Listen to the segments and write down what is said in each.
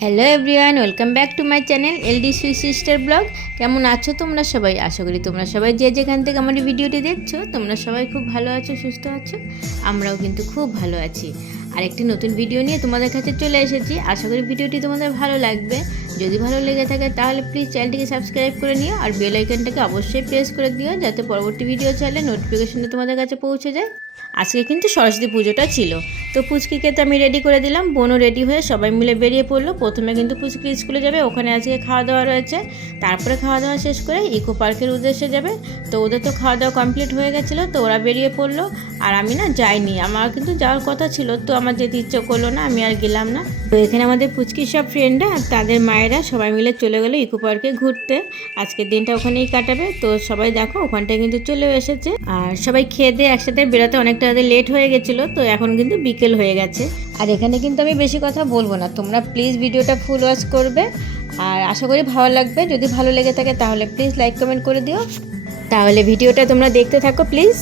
Hello everyone, welcome back to my channel এলডি sweet sister blog. কেমন আছো তোমরা সবাই? আশা করি তোমরা সবাই যে যেখান থেকে আমার ভিডিওটি দেখছো তোমরা সবাই খুব ভালো আছো, সুস্থ আছো। আমরাও কিন্তু খুব ভালো আছি। আর একটি নতুন ভিডিও নিয়ে তোমাদের কাছে চলে এসেছি। আশা করি ভিডিওটি তোমাদের ভালো লাগবে। যদি ভালো লেগে থাকে তাহলে প্লিজ চ্যানেলটিকে সাবস্ক্রাইব করে নিও আর বেল আইকনটাকে অবশ্যই প্রেস করে দিও, যাতে পরবর্তী ভিডিও চাইলে নোটিফিকেশনটা তোমাদের কাছে পৌঁছে যায়। আজকে কিন্তু সরস্বতী পুজোটা ছিল, তো পুচকিকে তো আমি রেডি করে দিলাম, বোনও রেডি হয়ে সবাই মিলে বেরিয়ে পড়লো। প্রথমে কিন্তু পুচকি স্কুলে যাবে, ওখানে আজকে খাওয়া দাওয়া রয়েছে। তারপরে খাওয়া দাওয়া শেষ করে ইকো পার্কের উদ্দেশ্যে যাবে। তো ওদের তো খাওয়া দাওয়া কমপ্লিট হয়ে গেছিলো, তো ওরা বেরিয়ে পড়লো। আর আমি না যাইনি, আমার কিন্তু যাওয়ার কথা ছিল, তো আমার যেতে ইচ্ছে করলো না, আমি আর গেলাম না। তো এখানে আমাদের পুচকির সব ফ্রেন্ডরা আর তাদের মায়েরা সবাই মিলে চলে গেলো ইকো পার্কে ঘুরতে। আজকের দিনটা ওখানেই কাটাবে। তো সবাই দেখো ওখানটায় কিন্তু চলেও এসেছে। আর সবাই খেয়ে দিয়ে একসাথে বেরোতে অনেকটা লেট হয়ে গেছিলো, তো এখন কিন্তু বিকেল হয়ে গেছে। আর এখানে কিন্তু আমি বেশি কথা বলবো না, তোমরা প্লিজ ভিডিওটা ফুল ওয়াচ করবে। আর আশা করি ভালো লাগবে। যদি ভালো লেগে থাকে তাহলে প্লিজ লাইক কমেন্ট করে দিও। তাহলে ভিডিওটা তোমরা দেখতে থাকো প্লিজ।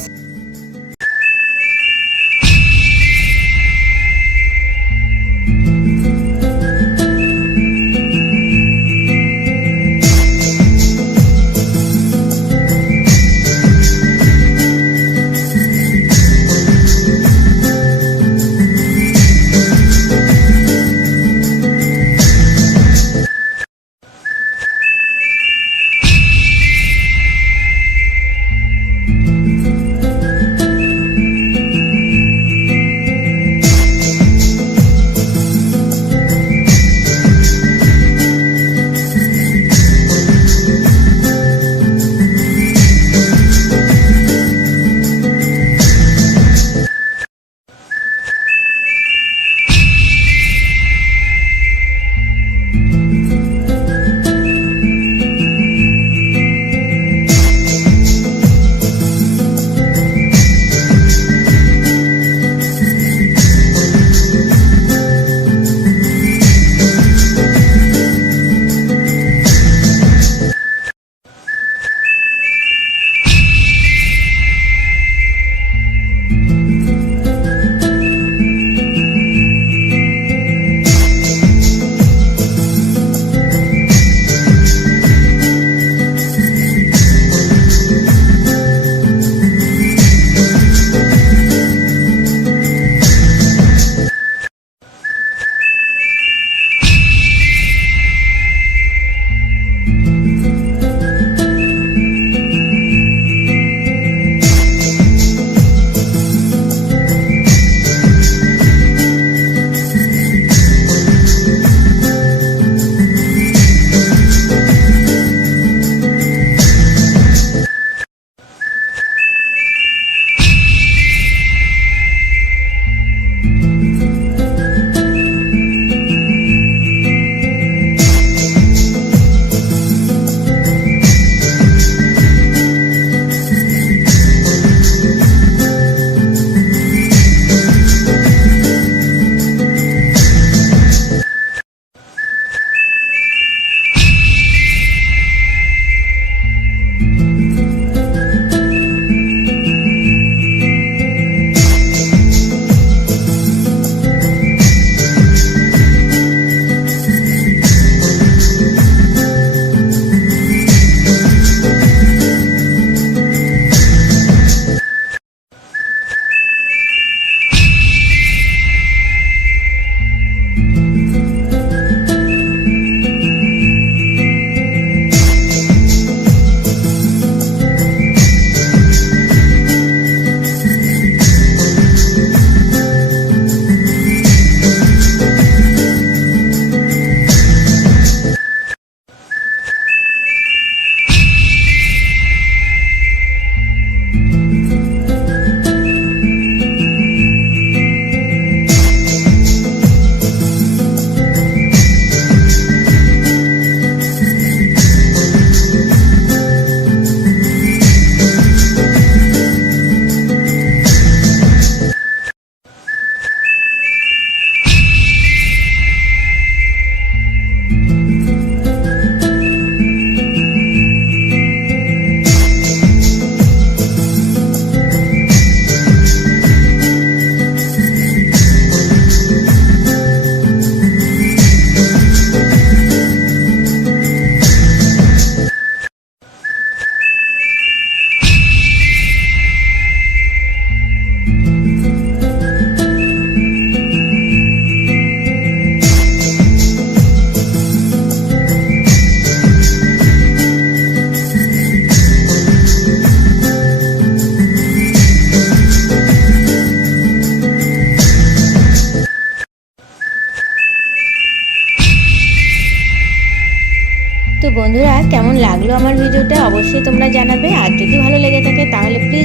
কেমন লাগলো আমার ভিডিওটা অবশ্যই তোমরা জানাবে। আর যদি ভালো লেগে থাকে তাহলে প্লিজ